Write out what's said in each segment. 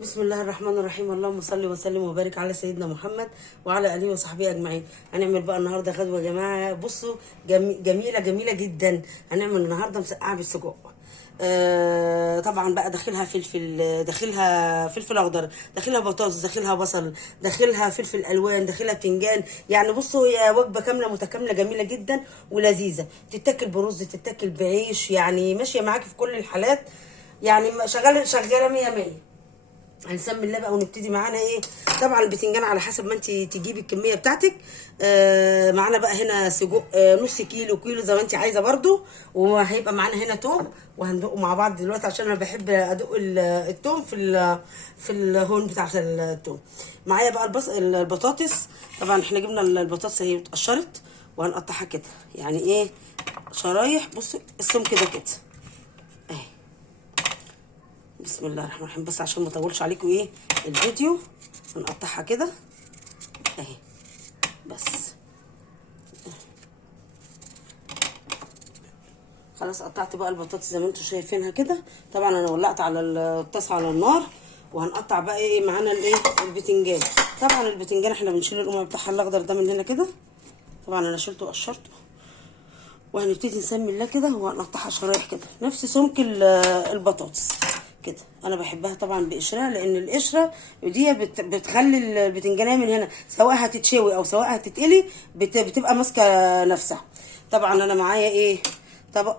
بسم الله الرحمن الرحيم. اللهم صل وسلم وبارك على سيدنا محمد وعلى اله وصحبه اجمعين. هنعمل بقى النهارده غدوه يا جماعه. بصوا جميله جميله جدا. هنعمل النهارده مسقعه بالسجق. طبعا بقى داخلها فلفل، داخلها فلفل اخضر، داخلها بطاطس، داخلها بصل، داخلها فلفل الوان، داخلها بتنجان. يعني بصوا هي وجبه كامله متكامله جميله جدا ولذيذه. تتاكل برز، تتاكل بعيش، يعني ماشيه معاكي في كل الحالات. يعني شغاله شغاله 100 100. هنسمي الله بقى ونبتدي. معانا ايه؟ طبعا البتنجان على حسب ما انت تجيبي الكميه بتاعتك. معانا بقى هنا سجق نص كيلو، كيلو زي ما انت عايزه برضو. وهيبقى معانا هنا توم، وهندقه مع بعض دلوقتي عشان انا بحب ادق التوم في الهون بتاع التوم. معايا بقى البطاطس. طبعا احنا جبنا البطاطس اهي اتقشرت، وهنقطعها كده يعني ايه، شرايح. بصوا السمك كده كده اهي. بسم الله الرحمن الرحيم. بس عشان ما اطولش عليكم ايه الفيديو، هنقطعها كده اهي. بس خلاص قطعت بقى البطاطس زي ما انتم شايفينها كده. طبعا انا ولعت على الطاسه على النار، وهنقطع بقى ايه معانا الايه البتنجان. طبعا البتنجان احنا بنشيل القمع بتاعها الاخضر ده من هنا كده. طبعا انا شلته وقشرته، وهنبتدي نسمي الله كده، وهنقطعها شرايح كده نفس سمك البطاطس كده. انا بحبها طبعا بقشرها، لان القشره دي بتخلي البتنجانيه من هنا سواء هتتشوي او سواء هتتقلي بتبقى ماسكه نفسها. طبعا انا معايا ايه طبق،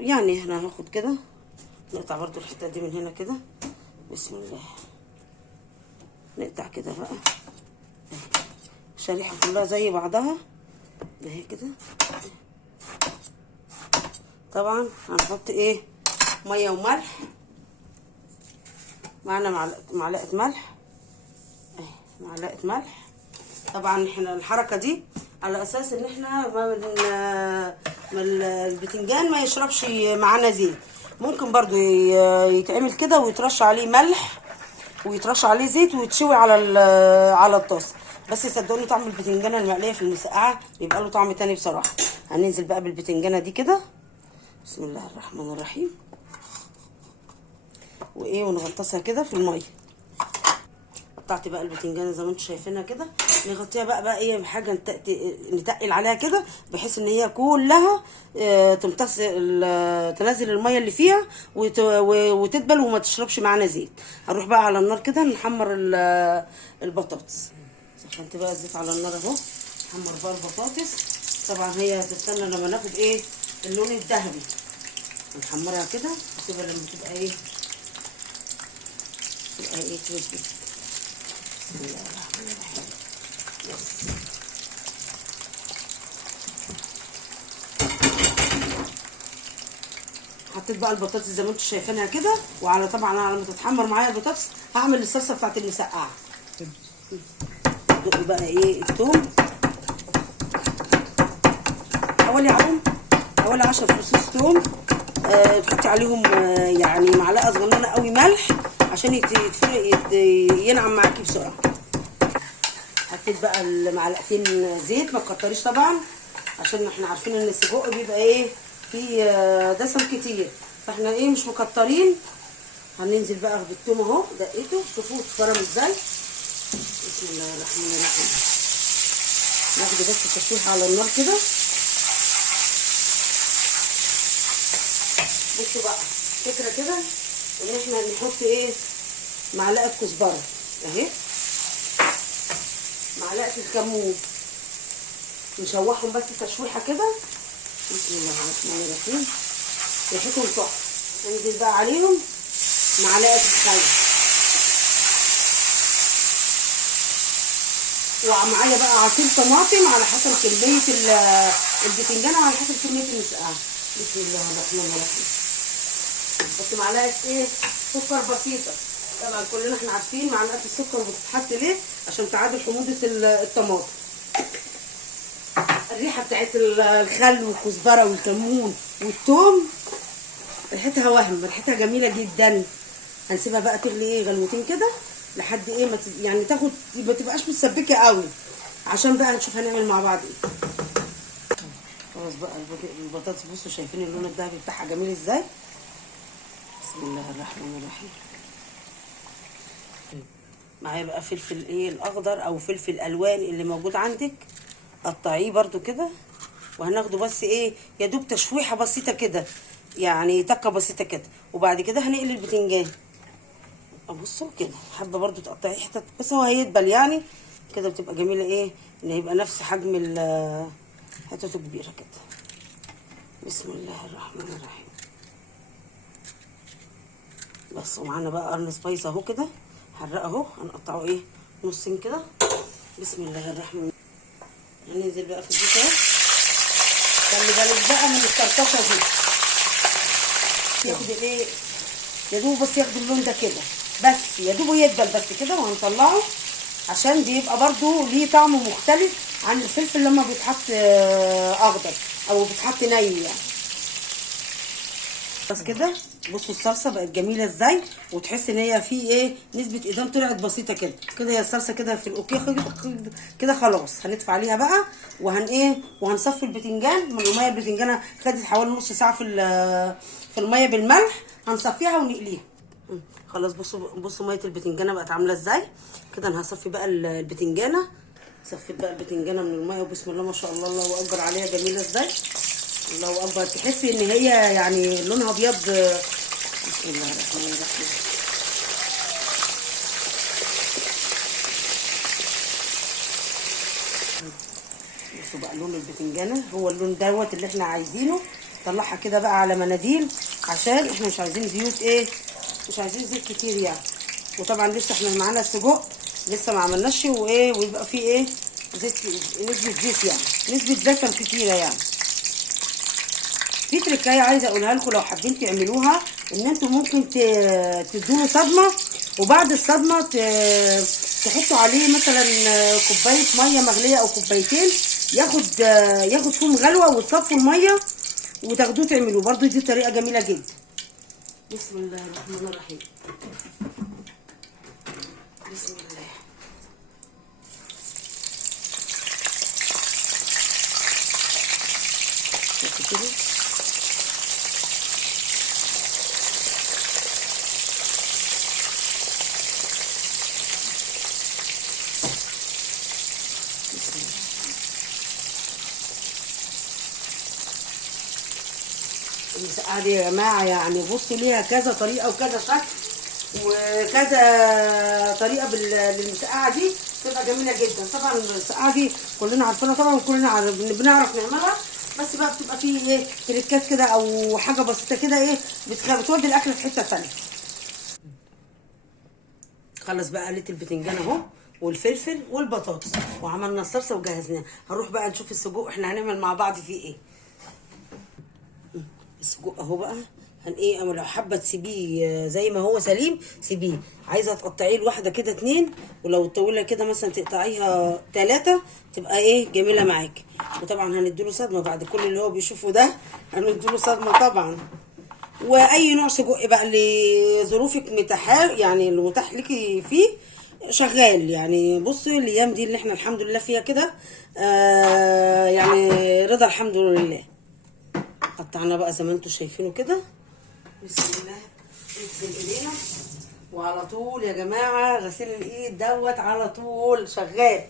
يعني احنا هناخد كده، نقطع برضو الحته دي من هنا كده. بسم الله. نقطع كده بقى الشريحه كلها زي بعضها اهي كده. طبعا هنحط ايه ميه وملح. معانا معلقه ملح اهي، معلقه ملح. طبعا احنا الحركه دي على اساس ان احنا ما البتنجان ما يشربش معانا زيت. ممكن برضو يتعمل كده ويترش عليه ملح ويترش عليه زيت ويتشوي على الطاسه. بس صدقوني طعم البتنجانه المقليه في المسقعه بيبقى له طعم تاني بصراحه. هننزل بقى بالبتنجانه دي كده. بسم الله الرحمن الرحيم. وايه ونغطسها كده في الميه. قطعت بقى البتنجانه زي ما انتم شايفينها كده. نغطيها بقى ايه بحاجه نتقل عليها كده، بحيث ان هي كلها تمتص تنزل الميه اللي فيها وتدبل وما تشربش معانا زيت. هنروح بقى على النار كده نحمر البطاطس. سخنت بقى الزيت على النار اهو. نحمر بقى البطاطس. طبعا هي هتستنى لما ناخد ايه اللون الذهبي. نحمرها كده نسيبها لما تبقى ايه تسبك. بسم الله الرحمن الرحيم. بس حطيت بقى البطاطس زي ما انتم شايفينها كده. وعلى طبعا على ما تتحمر معايا البطاطس هعمل الصلصه بتاعت المسقعه. ادق بقى ايه الثوم حوالي 10 فصوص ثوم. تحطي عليهم يعني معلقه صغننه قوي ملح عشان ينعم معاكي بسرعه. حطيت بقى المعلقتين زيت، ما تكتريش طبعا عشان احنا عارفين ان السجق بيبقى ايه فيه دسم كتير، فاحنا ايه مش مكترين. هننزل بقى بالثوم اهو دقيته. شوفوا اتفرم ازاي. بسم الله الرحمن الرحيم. ناخده بس تشويحه على النار كده. بصوا بقى فكره كده ان احنا نحط ايه معلقه كزبره اهي، معلقه الكمون، نشوحهم بس تشويحه كده. بسم الله الرحمن الرحيم. ريحتهم تحفه. انزل بقى عليهم معلقه الخل، ومعايا بقى عصير طماطم على حسب كميه البتنجان وعلى حسب كميه المسقعه. بسم الله الرحمن الرحيم. بس معلقه ايه سكر بسيطه. طبعا كلنا احنا عارفين معلقه السكر بتتحط ليه عشان تعادل حموضه الطماطم. الريحه بتاعت الخل والكزبره والكمون والثوم ريحتها جميله جدا. هنسيبها بقى تغلي ايه غلوتين كده لحد ايه يعني تاخد ما تبقاش مسبكه قوي، عشان بقى نشوف هنعمل مع بعض ايه. خلاص بقى البطاطس بصوا شايفين اللون الذهبي بتاعها جميل ازاي. بسم الله الرحمن الرحيم. معايا بقى فلفل ايه الاخضر او فلفل الوان اللي موجود عندك، قطعيه برضو كده. وهناخده بس ايه يا دوب تشويحه بسيطه كده، يعني تكه بسيطه كده. وبعد كده هنقلي البتنجان. ابصوا كده حابه برضو تقطعي حتت بس هو هيدبل يعني كده، بتبقى جميله ايه ان يبقى نفس حجم حتته كبيره كده. بسم الله الرحمن الرحيم. بس ومعانا بقى قرن سبايس اهو كده حرق اهو، هنقطعه ايه نصين كده. بسم الله الرحمن. هننزل بقى في الزيت اهو. خلي بالك بقى من الطرطشه دي، ياخد الايه يا دوب بس ياخد اللون ده كده بس، يا دوب يدبل بس كده. وهنطلعه عشان بيبقى برضو ليه طعم مختلف عن الفلفل لما بيتحط اخضر او بيتحط ني يعني. بس كده بصوا الصلصه بقت جميله ازاي، وتحس ان هي في ايه نسبه ادام طلعت بسيطه كده. كده هي الصلصه كده في الاوكي كده خلاص. هندفع عليها بقى وهنصفي البتنجان من الميه. البتنجانه خدت حوالي نص ساعه في الميه بالملح، هنصفيها ونقليها. خلاص بصوا ميه البتنجانه بقت عامله ازاي كده. انا هصفي بقى البتنجانه. صفيت بقى البتنجانه من الميه وبسم الله ما شاء الله الله اكبر عليها جميله ازاي، الله اكبر. تحسي ان هي يعني لونها ابيض. بسم الله الرحمن الرحيم. بصوا بقى لون البتنجانه هو اللون دوت اللي احنا عايزينه. طلعها كده بقى على مناديل عشان احنا مش عايزين زيوت ايه، مش عايزين زيت كتير يعني. وطبعا لسه احنا معانا السجق لسه ما عملناش وايه، ويبقى فيه ايه زيت، نسبه زيت يعني نسبه دسم كتيره يعني. في تركايه عايزه اقولها لكم لو حابين تعملوها، ان انتوا ممكن تدوله صدمه، وبعد الصدمه تحطوا عليه مثلا كوبايه ميه مغليه او كوبايتين، ياخد فيهم غلوه، وتصفوا الميه وتاخدوه تعملوه برضو. دي طريقه جميله جدا. بسم الله الرحمن الرحيم. بسم الله. كده المسقعه دي يا جماعه يعني بصوا ليها كذا طريقه وكذا شكل وكذا طريقه للمسقعه دي، بتبقى جميله جدا. طبعا المسقعه دي كلنا عارفينها طبعا، وكلنا بنعرف نعملها، بس بقى بتبقى فيه ايه تريكات كده او حاجه بسيطه كده ايه بتودي الاكل في حته ثانيه. خلص بقى قليت البتنجان اهو والفلفل والبطاطس، وعملنا الصلصه وجهزناها. هنروح بقى نشوف السجق احنا هنعمل مع بعض فيه ايه. السجق اهو بقى ايه، او لو حابه تسيبيه زي ما هو سليم سيبيه، عايزه تقطعيه لواحده كده 2، ولو طويله كده مثلا تقطعيها 3 تبقى ايه جميله معاكي. وطبعا هنديله صدمه بعد كل اللي هو بيشوفه ده، هنديله صدمه طبعا. واي نوع سجق بقى اللي ظروفك يعني اللي متاح ليكي فيه شغال يعني. بصوا الايام دي اللي احنا الحمد لله فيها كده يعني رضا الحمد لله. قطعنا بقى زي ما انتم شايفينه كده. بسم الله. نغسل ايدينا، وعلى طول يا جماعه غسيل الايد دوت على طول شغال.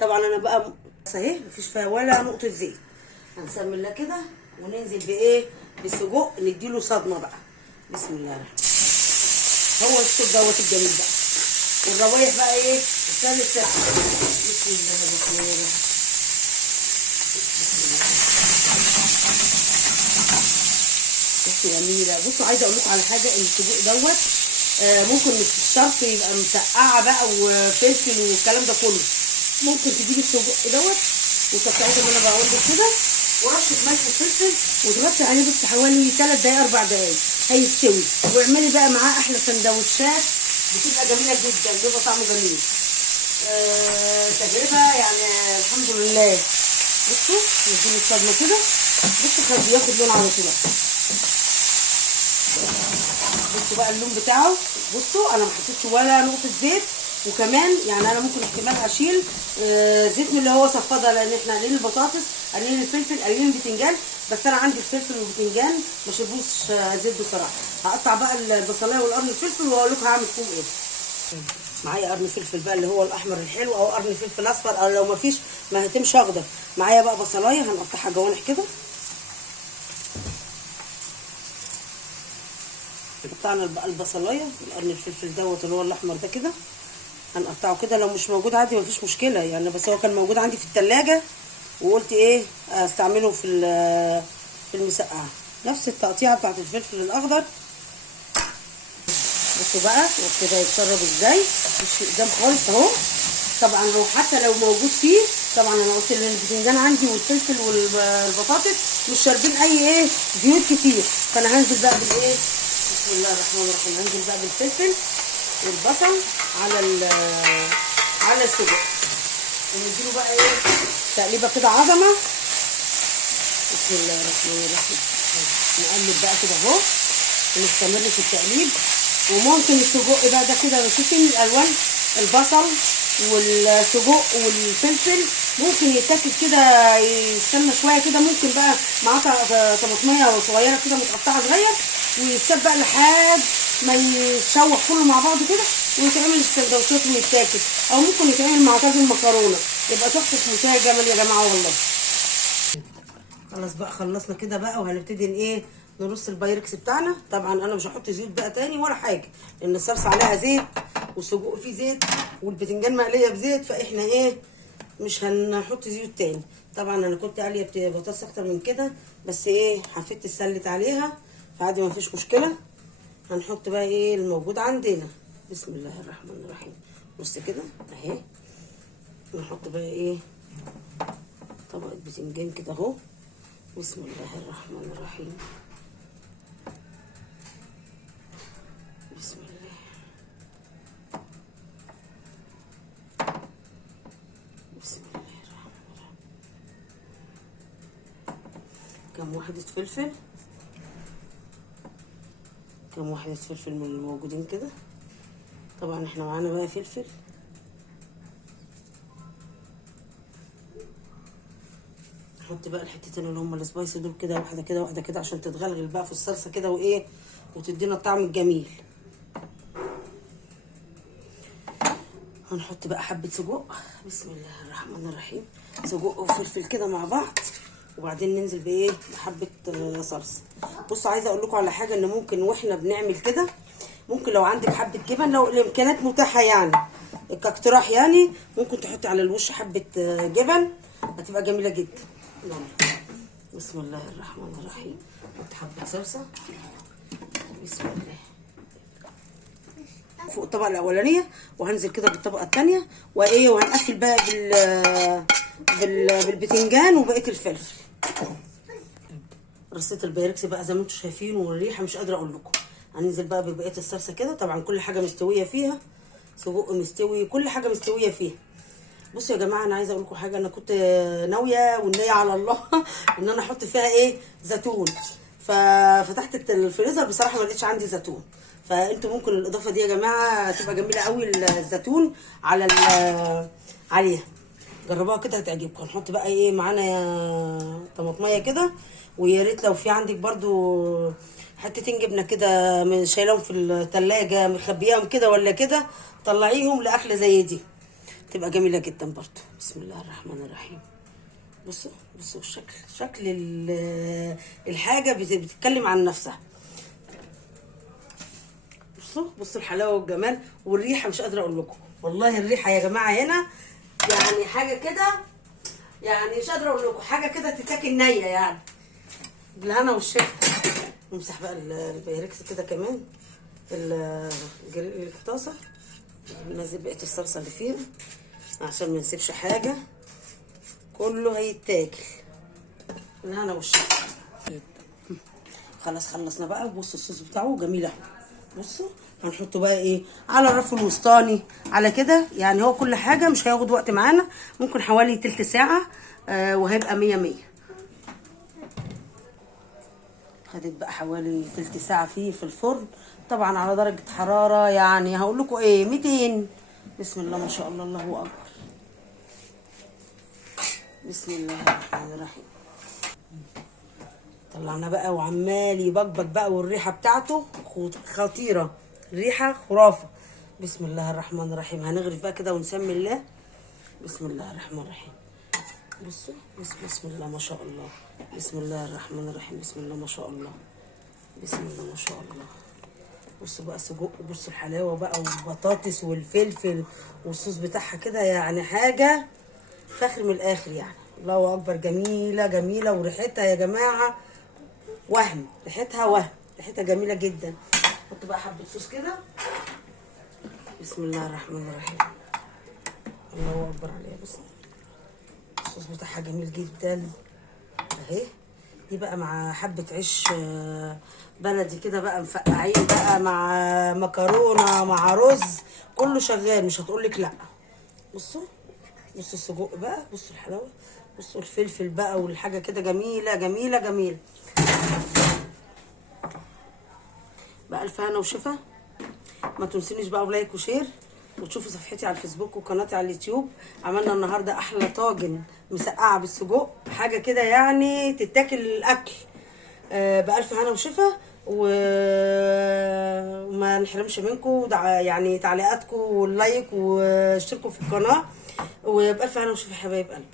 طبعا انا بقى اهي مفيش فيها ولا نقطه زيت. هنسمي الله كده وننزل بايه بالسجق نديله صدمه بقى. بسم الله الرحمن الرحيم. هو الصوت دوت الجميل بقى، والروايح بقى ايه الثالث. بسم الله الرحمن الرحيم. بصوا جميله. بصوا عايزه اقول لكم على حاجه، السجق دوت ممكن مش شرط يبقى مسقعه بقى وفلفل والكلام ده كله. ممكن تجيبي السجق دوت وتقطعيه زي ما انا بقول لك كده، ورشه ملح وفلفل، وتغطي عليه بس حوالي 3 دقايق 4 دقايق هيستوي. واعملي بقى معاه احلى سندوتشات، بتبقى جميله جدا، بيبقى طعمه جميل. تجربه يعني الحمد لله. بصوا نديله الصدمه كده. بصوا خد بياخد لون على طول. بصوا بقى اللون بتاعه. بصوا انا ما حطيتش ولا نقطه زيت، وكمان يعني انا ممكن احتمال اشيل زيت من اللي هو صفاه، لان احنا قليل البطاطس قليل الفلفل قليل البتنجان، بس انا عندي الفلفل والبتنجان ما شربوش زيت بصراحه. هقطع بقى البصلايه والقرن الفلفل واقول لكم هعمل فيهم ايه. معايا قرن فلفل بقى اللي هو الاحمر الحلو، او قرن فلفل اصفر، او لو مفيش ما هتمشي اخضر. معايا بقى بصلايه هنقطعها جوانح كده. قطعنا بقى البصلايه، القرن الفلفل دوت اللي هو الاحمر ده كده هنقطعه كده. لو مش موجود عادي مفيش مشكله يعني، بس هو كان موجود عندي في التلاجة وقلت ايه استعمله في المسقعه. نفس التقطيعه بتاعت الفلفل الاخضر. بصوا بقى كده يتشرب ازاي، مش قدام خالص اهو. طبعا لو حتى لو موجود فيه، طبعا انا قلت ان البتنجان عندي والفلفل والبطاطس مش شاربين اي ايه زيوت كتير، فانا هنزل بقى بالايه، بسم الله الرحمن الرحيم، هنزل بقى بالفلفل والبصل على السجق، ونديله بقى ايه تقليبه كده عظمه. بسم الله الرحمن الرحيم. نقلب بقى كده اهو ونستمر في التقليب. وممكن السجق بقى ده كده بشوفين الالوان، البصل والسجق والفلفل ممكن يتاكل كده يستنى شويه كده، ممكن بقى معاه طماطميه صغيره كده متقطعه صغير، ويتساب بقى لحد ما يتشوح كله مع بعضه كده ويتعمل السندوتشات ويتاكل، او ممكن يتعمل مع طاجن مكرونه، يبقى تحفه منتهى الجمال يا جماعه والله. خلاص بقى خلصنا كده بقى، وهنبتدي ايه نرص البايركس بتاعنا. طبعا انا مش هحط زيوت بقى تاني ولا حاجه، لان الصلصه عليها زيت والسجق فيه زيت والبتنجان مقليه بزيت، فاحنا ايه مش هنحط زيوت تاني. طبعا انا كنت قاليه بطاطس اكتر من كده، بس ايه حفيت السلت عليها فعادي مفيش مشكله. هنحط بقى ايه الموجود عندنا. بسم الله الرحمن الرحيم. بص كده اهي، نحط بقى ايه طبقه بتنجان كده اهو. بسم الله الرحمن الرحيم. بسم الله. بسم الله الرحمن الرحيم. كم وحدة فلفل، كم وحدة فلفل من الموجودين كده. طبعا احنا معانا بقى فلفل، نحط بقى الحتتين اللي هم السبايسي دول كده، واحده كده واحده كده، عشان تتغلغل بقى في الصلصه كده وايه وتدينا الطعم الجميل. هنحط بقى حبه سجق. بسم الله الرحمن الرحيم. سجق وفلفل كده مع بعض، وبعدين ننزل بايه بحبه صلصه. بصوا عايزه اقول لكم على حاجه، ان ممكن واحنا بنعمل كده ممكن لو عندك حبه جبن، لو الامكانيات متاحه يعني كاقتراح يعني، ممكن تحطي على الوش حبه جبن، هتبقى جميله جدا. بسم الله الرحمن الرحيم. نحط حبه صلصه. بسم الله فوق الطبقه الاولانيه، وهنزل كده بالطبقه الثانيه وايه، وهنقفل بقى بالبتنجان وبقيه الفلفل. رصيت البايركس بقى زي ما انتم شايفين، والريحه مش قادره اقول لكم. هننزل بقى ببقيه الصلصه كده. طبعا كل حاجه مستويه فيها، سجق مستوي، كل حاجه مستويه فيها. بصوا يا جماعه انا عايزه اقول لكم حاجه، انا كنت ناويه والنيه على الله ان انا احط فيها ايه زيتون، ففتحت الفريزر بصراحه ما لقيتش عندي زيتون. فانتوا ممكن الاضافه دي يا جماعه تبقى جميله قوي، الزيتون عليها، جربوها كده هتعجبكم. هنحط بقى ايه معانا طماطميه كده، ويا ريت لو في عندك برضو حتتين جبنه كده شايلهم في الثلاجه مخبياهم كده ولا كده، طلعيهم لاكله زي دي تبقى جميله جدا برضو. بسم الله الرحمن الرحيم. بصوا بصوا الشكل، شكل الحاجه بتتكلم عن نفسها. بصوا الحلاوه والجمال والريحه، مش قادره اقول لكم والله. الريحه يا جماعه هنا يعني حاجه كده، يعني مش قادره اقول لكم، حاجه كده تتاكل نيه يعني، بالهنا والشفا. نمسح بقى البايركس كده كمان الطاسه، ننزل بقيه الصلصه اللي فيها عشان ما نسيبش حاجه، كله هيتاكل بالهنا والشفا. خلاص خلصنا بقى. بصوا الصوص بتاعه جميل اهو. بصوا هنحطه بقى ايه على الرف الوسطاني على كده يعني، هو كل حاجه مش هياخد وقت معانا، ممكن حوالي تلت ساعه وهيبقى 100. خدت بقى حوالي تلت ساعه فيه في الفرن، طبعا على درجه حراره يعني هقول لكم ايه 200. بسم الله ما شاء الله، الله اكبر. بسم الله الرحمن الرحيم. طلعنا بقى وعمال يبقبق بقى، والريحه بتاعته خطيره، ريحه خرافه. بسم الله الرحمن الرحيم. هنغرف بقى كده ونسمي الله. بسم الله الرحمن الرحيم. بصوا بسم الله ما شاء الله. بسم الله الرحمن الرحيم. بسم الله ما شاء الله. بسم الله ما شاء الله. بصوا بقى سجق، بصوا الحلاوه بقى والبطاطس والفلفل والصوص بتاعها كده، يعني حاجه فخر من الاخر يعني. الله اكبر، جميله جميله، وريحتها يا جماعه وهم، ريحتها جميله جدا. حط بقى حبه صوص كده. بسم الله الرحمن الرحيم. الله اكبر عليها. بص الصوص بتاعها جميل جدا اهي. دي بقى مع حبه عيش بلدي كده بقى مفقعين بقى، مع مكرونه مع رز، كله شغال مش هتقولك لا. بصوا السجق بقى، بصوا الحلاوه، بصوا الفلفل بقى والحاجه كده جميله جميله جميله. بقى الف هنا وشفا. ما تنسونيش بقى بلايك وشير، وتشوفوا صفحتي على الفيسبوك وقناتي على اليوتيوب. عملنا النهارده احلى طاجن مسقعه بالسجق، حاجه كده يعني تتاكل الاكل. بألف هنا وشفا، وما نحرمش منكم يعني تعليقاتكم واللايك واشتركوا في القناه، وبألف هنا وشفا حبايب قلبي.